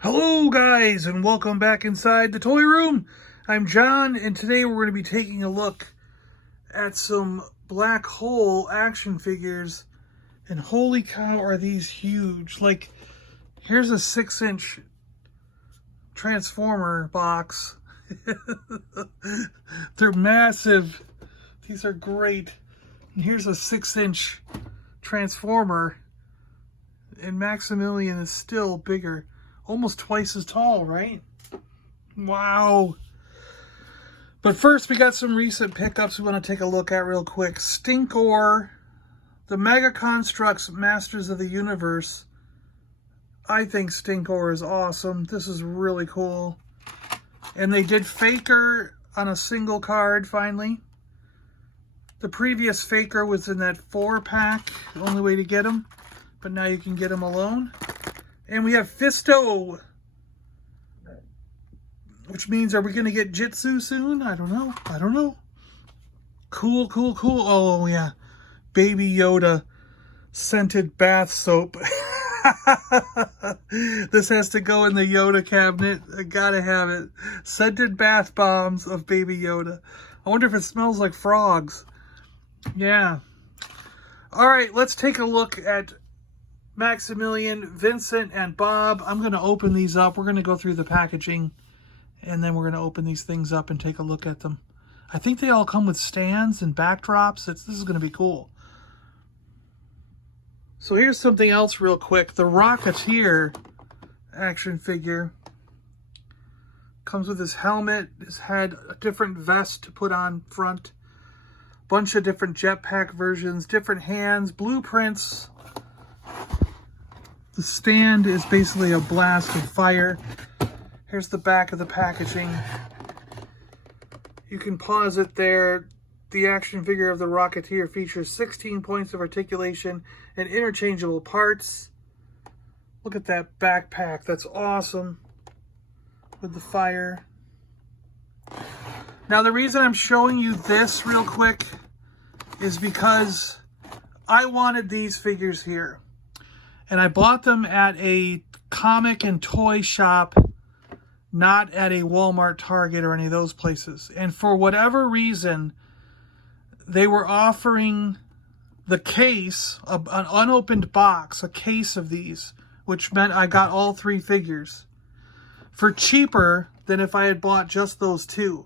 Hello guys, and welcome back inside the toy room. I'm John, and today we're going to be taking a look at some black hole action figures. And holy cow, are these huge. Like, here's a 6-inch Transformer box. They're massive. These are great. And here's a 6-inch Transformer. And Maximilian is still bigger. Almost twice as tall, right? Wow. But first, we got some recent pickups we want to take a look at real quick. Stinkor, the Mega Construx Masters of the Universe. I think Stinkor is awesome. This is really cool. And they did Faker on a single card, finally. The previous Faker was in that 4-pack, the only way to get him. But now you can get him alone. And we have Fisto, which means, are we going to get Jitsu soon? I don't know. Cool. Oh, yeah. Baby Yoda scented bath soap. This has to go in the Yoda cabinet. I gotta have it. Scented bath bombs of Baby Yoda. I wonder if it smells like frogs. Yeah. All right, let's take a look at Maximilian, Vincent, and Bob. I'm going to open these up. We're going to go through the packaging, and then we're going to open these things up and take a look at them. I think they all come with stands and backdrops. This is going to be cool. So here's something else real quick. The Rocketeer action figure comes with his helmet, his head, a different vest to put on front, bunch of different jetpack versions, different hands, blueprints. The stand is basically a blast of fire. Here's the back of the packaging. You can pause it there. The action figure of the Rocketeer features 16 points of articulation and interchangeable parts. Look at that backpack. That's awesome. With the fire. Now, the reason I'm showing you this real quick is because I wanted these figures here. And I bought them at a comic and toy shop, not at a Walmart, Target, or any of those places. And for whatever reason, they were offering the case, an unopened box, a case of these, which meant I got all 3 figures for cheaper than if I had bought just those 2.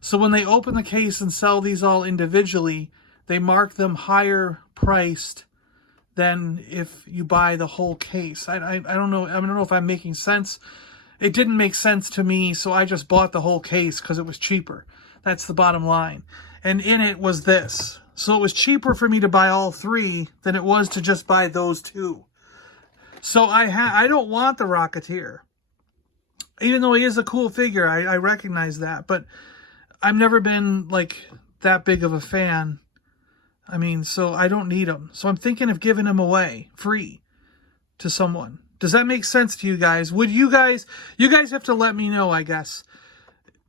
So when they open the case and sell these all individually, they mark them higher priced than if you buy the whole case. I don't know. I don't know if I'm making sense. It didn't make sense to me, so I just bought the whole case because it was cheaper. That's the bottom line. And in it was this. So it was cheaper for me to buy all 3 than it was to just buy those 2. So I don't want the Rocketeer. Even though he is a cool figure, I recognize that. But I've never been like that big of a fan. I mean, so I don't need them. So I'm thinking of giving them away free to someone. Does that make sense to you guys? Would you guys have to let me know, I guess.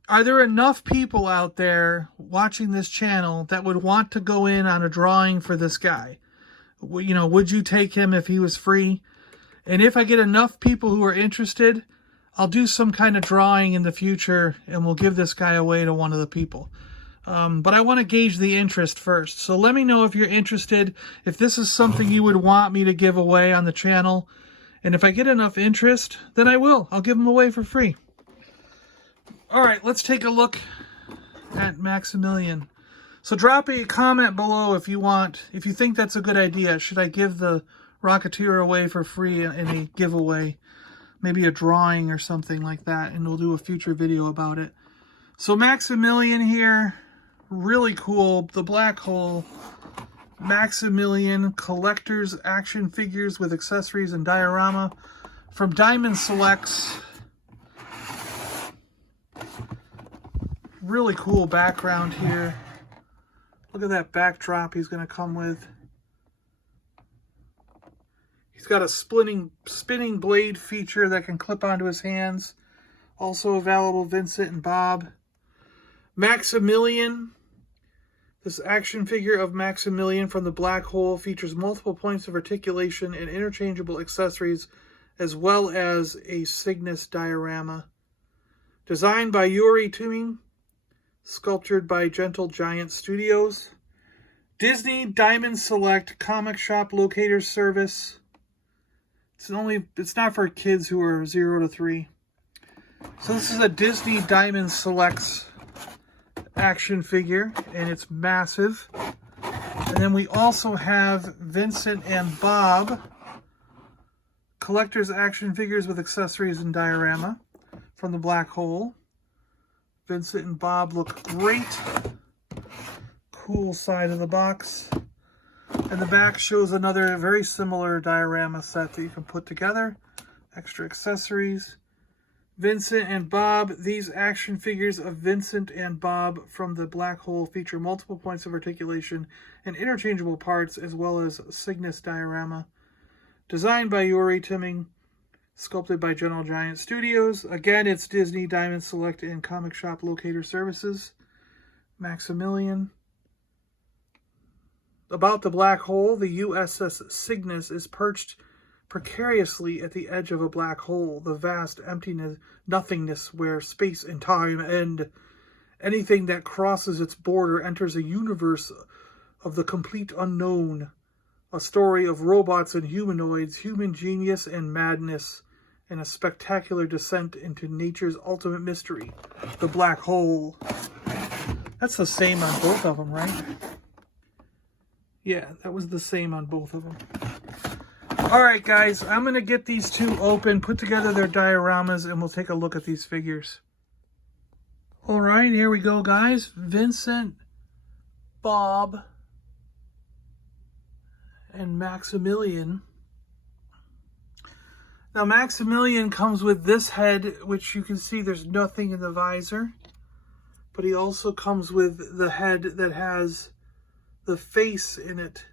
Are there enough people out there watching this channel that would want to go in on a drawing for this guy? You know, would you take him if he was free? And if I get enough people who are interested, I'll do some kind of drawing in the future and we'll give this guy away to one of the people. But I want to gauge the interest first. So let me know if you're interested, if this is something you would want me to give away on the channel. And if I get enough interest, then I will. I'll give them away for free. All right, let's take a look at Maximilian. So drop a comment below if you want, if you think that's a good idea. Should I give the Rocketeer away for free in a giveaway? Maybe a drawing or something like that, and we'll do a future video about it. So Maximilian here. Really cool. The black hole. Maximilian collector's action figures with accessories and diorama from Diamond Selects. Really cool background here. Look at that backdrop he's going to come with. He's got a spinning blade feature that can clip onto his hands. Also available Vincent and Bob. Maximilian. This action figure of Maximilian from the black hole features multiple points of articulation and interchangeable accessories as well as a Cygnus diorama. Designed by Yuri Tuming, sculptured by Gentle Giant Studios. Disney Diamond Select Comic Shop Locator Service. It's not for kids who are 0 to 3. So this is a Disney Diamond Selects action figure, and it's massive. And then we also have Vincent and Bob collector's action figures with accessories and diorama from the Black Hole. Vincent and Bob look great. Cool side of the box. And the back shows another very similar diorama set that you can put together. Extra accessories. Vincent and Bob. These action figures of Vincent and Bob from the Black Hole feature multiple points of articulation and interchangeable parts, as well as Cygnus diorama. Designed by Yuri Tuming, sculpted by Gentle Giant Studios. Again, it's Disney Diamond Select and Comic Shop Locator Services. Maximilian. About the Black Hole, the USS Cygnus is perched precariously at the edge of a black hole, the vast emptiness, nothingness where space and time end. Anything that crosses its border enters a universe of the complete unknown. A story of robots and humanoids, human genius and madness, and a spectacular descent into nature's ultimate mystery, the black hole. That's the same on both of them, right? Yeah, that was the same on both of them. Alright guys, I'm going to get these two open, put together their dioramas, and we'll take a look at these figures. Alright, here we go guys. Vincent, Bob, and Maximilian. Now Maximilian comes with this head, which you can see there's nothing in the visor. But he also comes with the head that has the face in it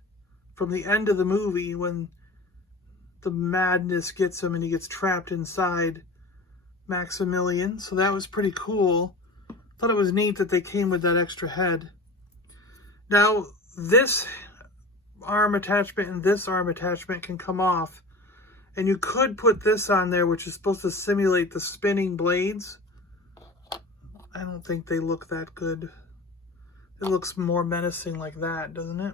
from the end of the movie when the madness gets him and he gets trapped inside Maximilian. So that was pretty cool. Thought it was neat that they came with that extra head. Now, this arm attachment and this arm attachment can come off. And you could put this on there, which is supposed to simulate the spinning blades. I don't think they look that good. It looks more menacing like that, doesn't it?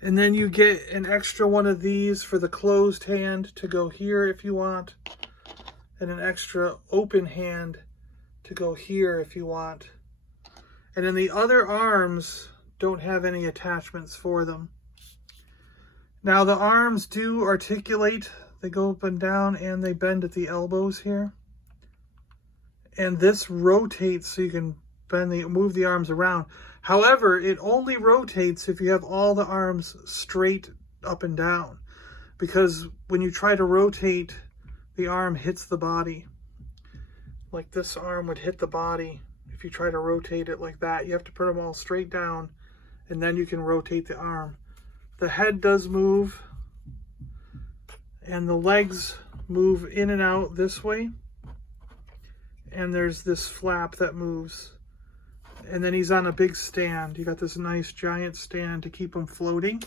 And then you get an extra one of these for the closed hand to go here if you want. And an extra open hand to go here if you want. And then the other arms don't have any attachments for them. Now the arms do articulate. They go up and down and they bend at the elbows here. And this rotates so you can move the arms around. However, it only rotates if you have all the arms straight up and down. Because when you try to rotate, the arm hits the body. Like this arm would hit the body if you try to rotate it like that. You have to put them all straight down and then you can rotate the arm. The head does move and the legs move in and out this way. And there's this flap that moves. And then he's on a big stand. You got this nice giant stand to keep him floating.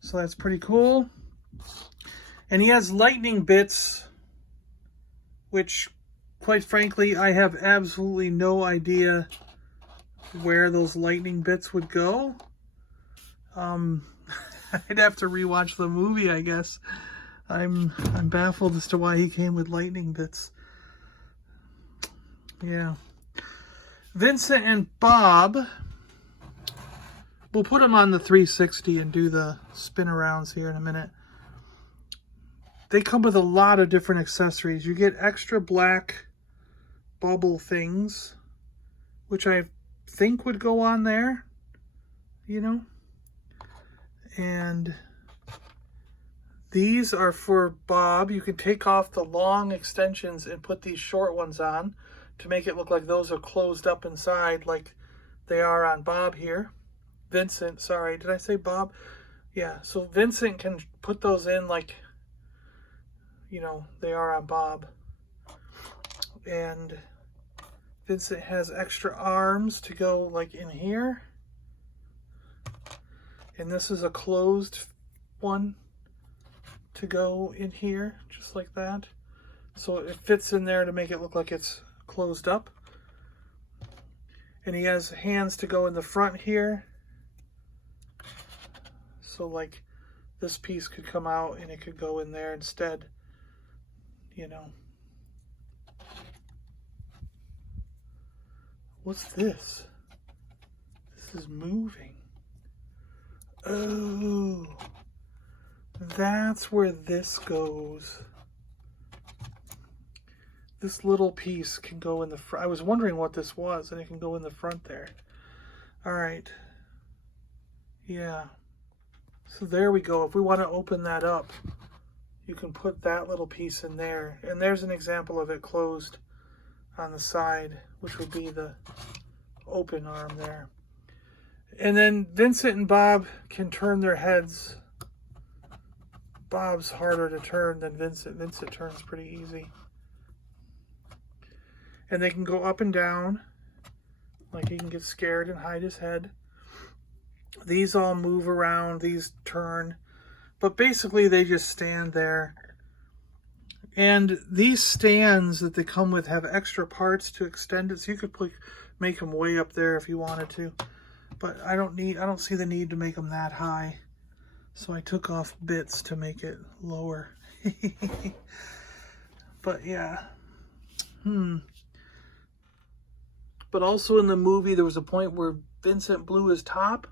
So that's pretty cool. And he has lightning bits, which, quite frankly, I have absolutely no idea where those lightning bits would go. I'd have to rewatch the movie, I guess. I'm baffled as to why he came with lightning bits. Yeah. Vincent and Bob, we'll put them on the 360 and do the spin arounds here in a minute. They come with a lot of different accessories. You get extra black bubble things, which I think would go on there, you know. And these are for Bob. You can take off the long extensions and put these short ones on to make it look like those are closed up inside like they are on Bob here. Vincent, sorry, did I say Bob? Yeah, so Vincent can put those in like, you know, they are on Bob. And Vincent has extra arms to go like in here. And this is a closed one to go in here, just like that. So it fits in there to make it look like it's closed up. And he has hands to go in the front here. So like this piece could come out and it could go in there instead, you know. What's this? This is moving. Oh, that's where this goes. This little piece can go in the front. I was wondering what this was, and it can go in the front there. All right. Yeah. So there we go. If we want to open that up, you can put that little piece in there. And there's an example of it closed on the side, which would be the open arm there. And then Vincent and Bob can turn their heads. Bob's harder to turn than Vincent. Vincent turns pretty easy. And they can go up and down. Like he can get scared and hide his head. These all move around. These turn. But basically they just stand there. And these stands that they come with have extra parts to extend it. So you could make them way up there if you wanted to. But I don't see the need to make them that high. So I took off bits to make it lower. But yeah. But also in the movie, there was a point where Vincent blew his top.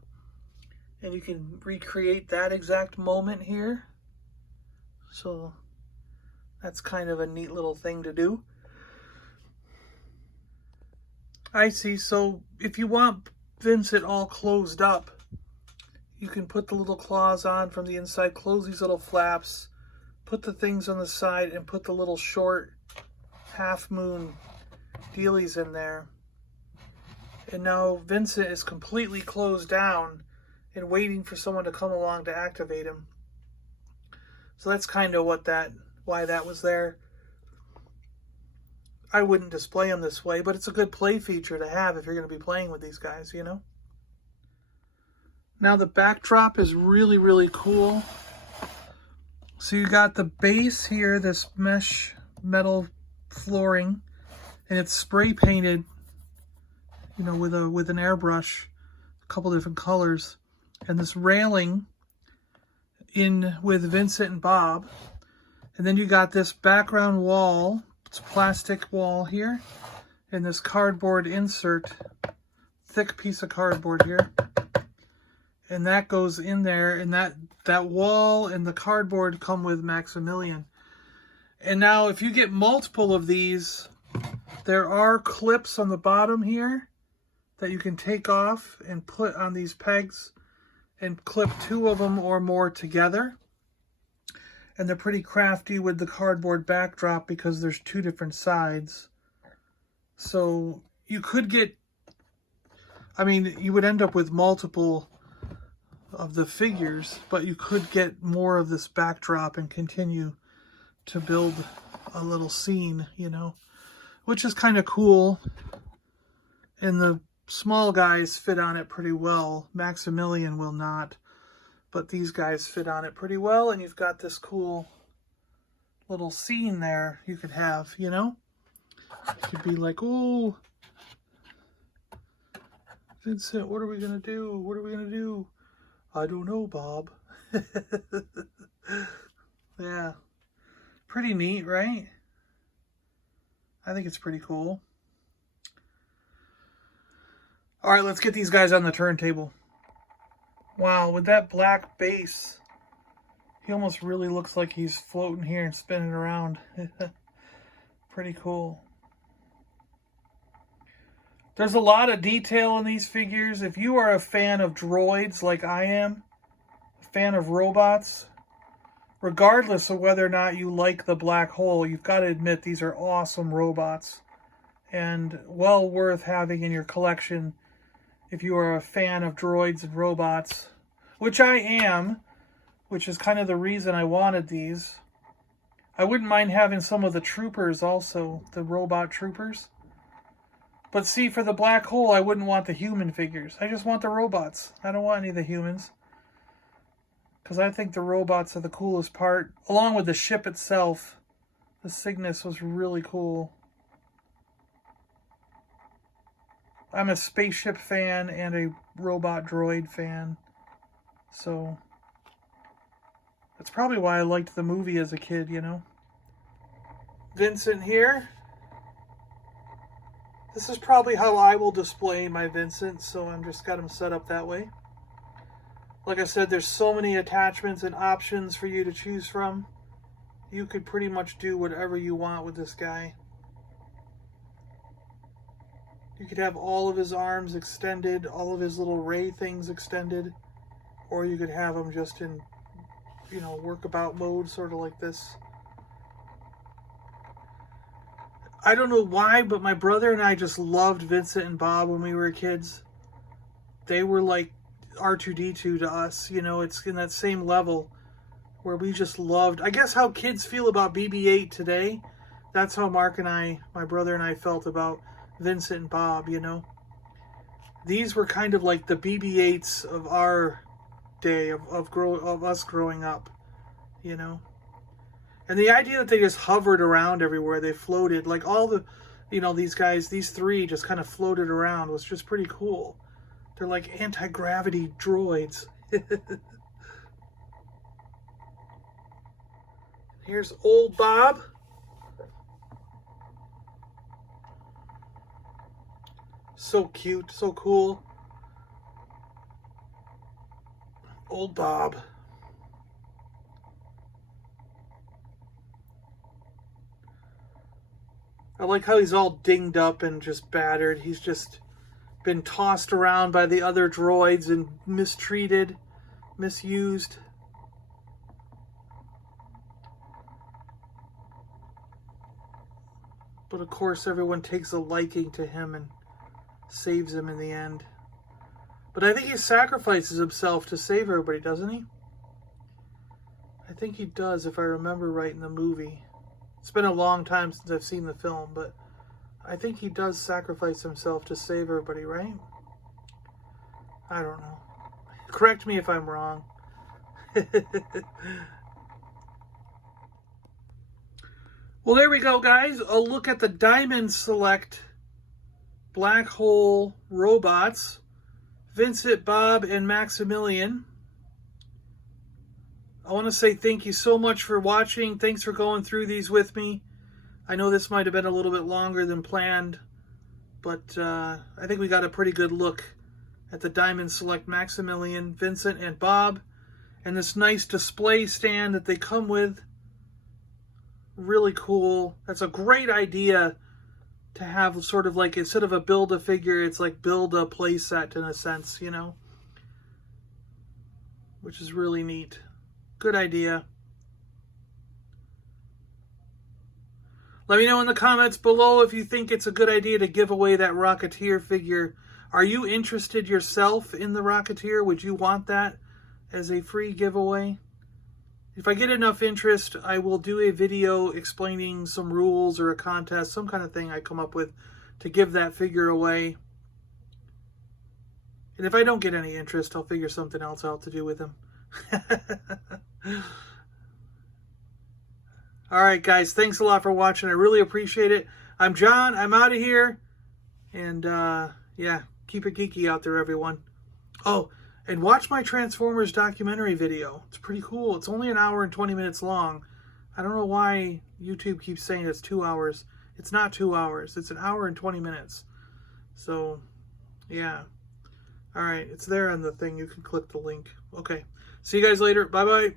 And you can recreate that exact moment here. So that's kind of a neat little thing to do. I see. So if you want Vincent all closed up, you can put the little claws on from the inside, close these little flaps, put the things on the side, and put the little short half moon dealies in there. And now Vincent is completely closed down and waiting for someone to come along to activate him. So that's kind of why that was there. I wouldn't display them this way, but it's a good play feature to have if you're going to be playing with these guys, you know. Now the backdrop is really, really cool. So you got the base here, this mesh metal flooring, and it's spray painted, you know, with an airbrush, a couple different colors. And this railing in with Vincent and Bob. And then you got this background wall. It's a plastic wall here. And this cardboard insert. Thick piece of cardboard here. And that goes in there. And that wall and the cardboard come with Maximilian. And now if you get multiple of these, there are clips on the bottom here that you can take off and put on these pegs and clip 2 of them or more together. And they're pretty crafty with the cardboard backdrop because there's 2 different sides. So you could get, I mean, you would end up with multiple of the figures, but you could get more of this backdrop and continue to build a little scene, you know, which is kind of cool. And the small guys fit on it pretty well. Maximilian will not, but these guys fit on it pretty well. And you've got this cool little scene there you could have, you know. It could be like, oh, Vincent, what are we gonna do? What are we gonna do? I don't know, Bob. Yeah, pretty neat, right? I think it's pretty cool. All right, let's get these guys on the turntable. Wow, with that black base, he almost really looks like he's floating here and spinning around. Pretty cool. There's a lot of detail in these figures. If you are a fan of droids like I am, a fan of robots, regardless of whether or not you like the black hole, you've got to admit these are awesome robots and well worth having in your collection. If you are a fan of droids and robots, which I am, which is kind of the reason I wanted these. I wouldn't mind having some of the troopers also, the robot troopers. But see, for the black hole, I wouldn't want the human figures. I just want the robots. I don't want any of the humans. because I think the robots are the coolest part, along with the ship itself. The Cygnus was really cool. I'm a spaceship fan and a robot droid fan, so that's probably why I liked the movie as a kid, you know. Vincent here. This is probably how I will display my Vincent, so I'm just got him set up that way. Like I said, there's so many attachments and options for you to choose from. You could pretty much do whatever you want with this guy. You could have all of his arms extended, all of his little ray things extended, or you could have him just in, you know, workabout mode, sort of like this. I don't know why, but my brother and I just loved Vincent and Bob when we were kids. They were like R2-D2 to us, you know, it's in that same level where we just loved, I guess how kids feel about BB-8 today, that's how Mark and I, my brother and I, felt about Vincent and Bob, you know. These were kind of like the BB-8s of our day, of us growing up, you know. And the idea that they just hovered around everywhere, they floated, like all the, you know, these guys, these three just kind of floated around, was just pretty cool. They're like anti-gravity droids. Here's old Bob. So cute, so cool. Old Bob. I like how he's all dinged up and just battered. He's just been tossed around by the other droids and mistreated, misused. But of course everyone takes a liking to him and saves him in the end. But I think he sacrifices himself to save everybody, doesn't he? I think he does, if I remember right in the movie. It's been a long time since I've seen the film, but I think he does sacrifice himself to save everybody, right? I don't know. Correct me if I'm wrong. Well, there we go, guys. A look at the Diamond Select Black Hole robots. Vincent, Bob, and Maximilian. I want to say thank you so much for watching. Thanks for going through these with me. I know this might have been a little bit longer than planned, but I think we got a pretty good look at the Diamond Select Maximilian, Vincent, and Bob, and this nice display stand that they come with. Really cool. That's a great idea to have, sort of like, instead of a build-a-figure, it's like build a play set in a sense, you know, which is really neat. Good idea. Let me know in the comments below if you think it's a good idea to give away that Rocketeer figure. Are you interested yourself in the Rocketeer? Would you want that as a free giveaway? If I get enough interest, I will do a video explaining some rules or a contest, some kind of thing I come up with to give that figure away. And if I don't get any interest, I'll figure something else out to do with him. Alright guys, thanks a lot for watching. I really appreciate it. I'm John. I'm out of here. And yeah, keep it geeky out there, everyone. Oh, and watch my Transformers documentary video. It's pretty cool. It's only 1 hour and 20 minutes long. I don't know why YouTube keeps saying it's 2 hours. It's not 2 hours. It's 1 hour and 20 minutes. So, yeah. Alright, it's there on the thing. You can click the link. Okay. See you guys later. Bye-bye.